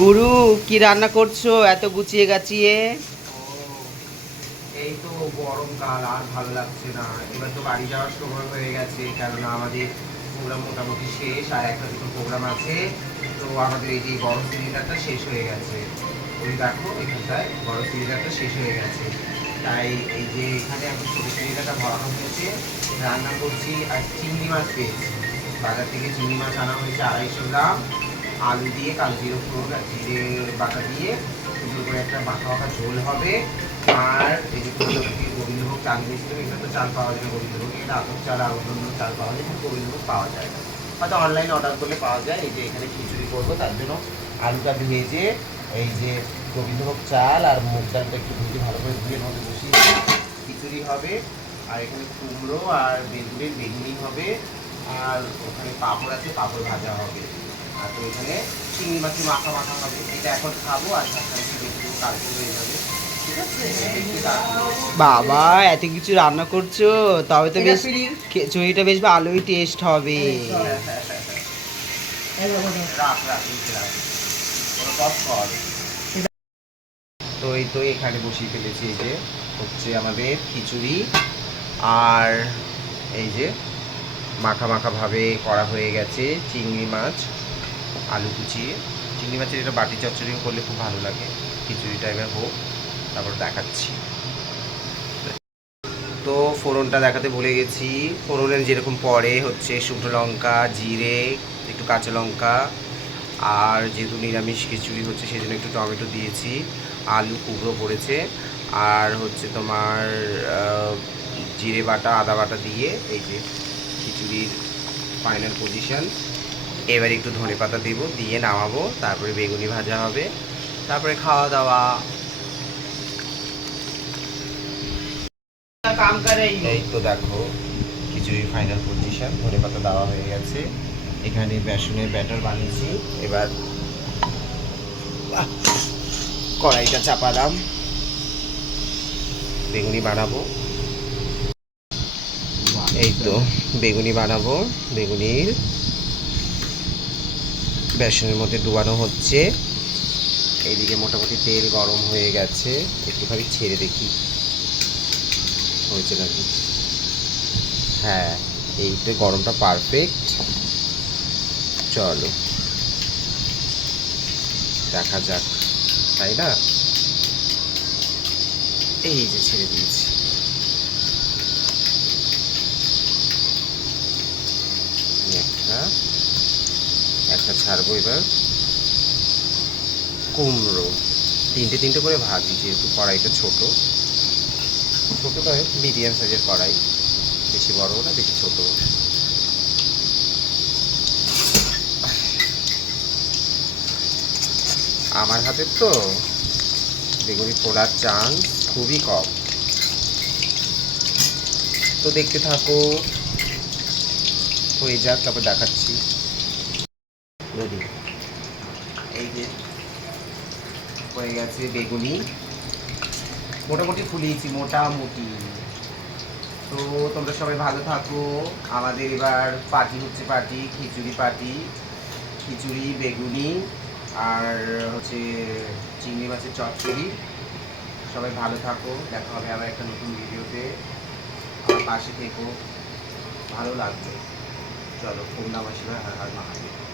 গুরু, কি রান্না করছো এত গুছিয়ে গাছিয়ে? এই তো গরমকাল আর ভালো লাগছে না। এবার তো বাড়ি যাওয়ার সময় হয়ে গেছে, কেননা আমাদের প্রোগ্রাম মোটামুটি শেষ, আর একটা দুটো প্রোগ্রাম আছে। তো আমাদের এই যে বড় সিলিন্ডারটা শেষ হয়ে গেছে। ওই দেখো এখানটায় বড় সিলিন্ডারটা শেষ হয়ে গেছে, তাই এই যে এখানে এখন ছোটো সিলিন্ডারটা ভরানো হয়েছে, রান্না করছি। আর চিংড়ি মাছ পেয়েছি, বাজার থেকে চিংড়ি মাছ আনা হয়েছে 250 গ্রাম। আলু দিয়ে কালো জিরে ফোড়ন আর জিরে বাটা দিয়ে সুন্দর করে একটা মাখা মাখা ঝোল হবে। আর এই যে গোবিন্দভোগ চাল নিয়েছিল, এখানে তো চাল পাওয়া যায় না গোবিন্দভোগ, এটা আতপ চাল আর অন্য চাল পাওয়া যায়, কিন্তু গোবিন্দভোগ পাওয়া যায় না, হয়তো অনলাইনে অর্ডার করলে পাওয়া যায়। এই যে এখানে খিচুড়ি করবো, তার জন্য আলুটা ভেজে এই যে গোবিন্দভোগ চাল আর মুগ ডালটা একটু ভেজে ভালো করে ধুয়ে মধ্যে বসিয়ে খিচুড়ি হবে। আর এখানে কুমড়ো আর বেগুনের বেগুনি হবে। আর ওখানে পাঁপড় আছে, পাঁপড় ভাজা হবে। আর তো এখানে চিংড়ি মাছের মাখা মাখা হবে, এটা এখন খাবো। আর সাথে বেগুন কালকে হয়ে যাবে। ঠিক আছে, বাবা, এত কিছু রান্না করছো, তবে তো বেশ খিচুড়িটা বেশ ভালোই টেস্ট হবে। রাখ রাখ নিচে রাখ, ওরা কষ্ট কর। তো এই তো এখানে বসিয়ে ফেলেছি, এই যে হচ্ছে আমাদের খিচুড়ি। আর এই যে মাখা মাখা ভাবে করা হয়ে গেছে চিংড়ি মাছ আলু কুচিয়ে। চিংড়ি মাছের এটা বাটি চচ্চড়িও করলে খুব ভালো লাগে। খিচুড়িটা এবার হোক, তারপর দেখাচ্ছি। তো ফোড়নটা দেখাতে ভুলে গেছি। ফোড়নের যেরকম পড়ে হচ্ছে শুকনো লঙ্কা, জিরে, একটু কাঁচা লঙ্কা। আর যেহেতু নিরামিষ খিচুড়ি হচ্ছে সেজন্য একটু টমেটো দিয়েছি, আলু কুমড়ো পড়েছে। আর হচ্ছে তোমার জিরে বাটা আদা বাটা দিয়ে এই যে খিচুড়ির ফাইনাল পজিশন। এবার একটু ধনেপাতা দেবো, দিয়ে নামাবো, তারপরে বেগুনি ভাজা হবে, তারপরে খাওয়া দাওয়া। এই তো দেখো খিচুড়ির ফাইনাল পজিশন, ধনেপাতা দেওয়া হয়ে গেছে। এখানে বেসনের ব্যাটার বানিয়েছি, এবার কড়াইটা চাপালাম, বেগুনি বানাবো। এই তো বেগুনি বানাবো, বেগুনির বেসনের মধ্যে ডুবানো হচ্ছে। এইদিকে মোটামুটি তেল গরম হয়ে গেছে, একটুখানি ছেড়ে দেখি হয়েছে নাকি। হ্যাঁ, এইতে গরমটা পারফেক্ট। চলো দেখা যাক, তাই না? এই যে ছেড়ে দিয়েছি। একটা একটা ছাড়বো এবার। কুমড়ো তিনটে তিনটে করে ভাজি, যেহেতু কড়াইটা ছোট ছোট নয়, মিডিয়াম সাইজের কড়াই, বেশি বড়ও না বেশি ছোট। আমার হাতের তো বেগুনি ফোড়ার চান্স খুবই কম। তো দেখতে থাকো, হয়ে যাক, তারপর দেখাচ্ছি। রেডি, এই যে হয়ে গেছে বেগুনি, মোটামুটি ফুলিয়েছি মোটামুটি। তো তোমরা সবাই ভালো থাকো। আমাদের এবার পার্টি হচ্ছে, পার্টি খিচুড়ি পার্টি, খিচুড়ি বেগুনি আর হচ্ছে চিংড়ি মাছের চচ্চড়ি। সবাই ভালো থাকো, দেখা হবে আবার একটা নতুন ভিডিওতে। আমার পাশে থেকো, ভালো লাগবে। চলো, ওম নমঃ শিবায়, হর হর মহাদেব।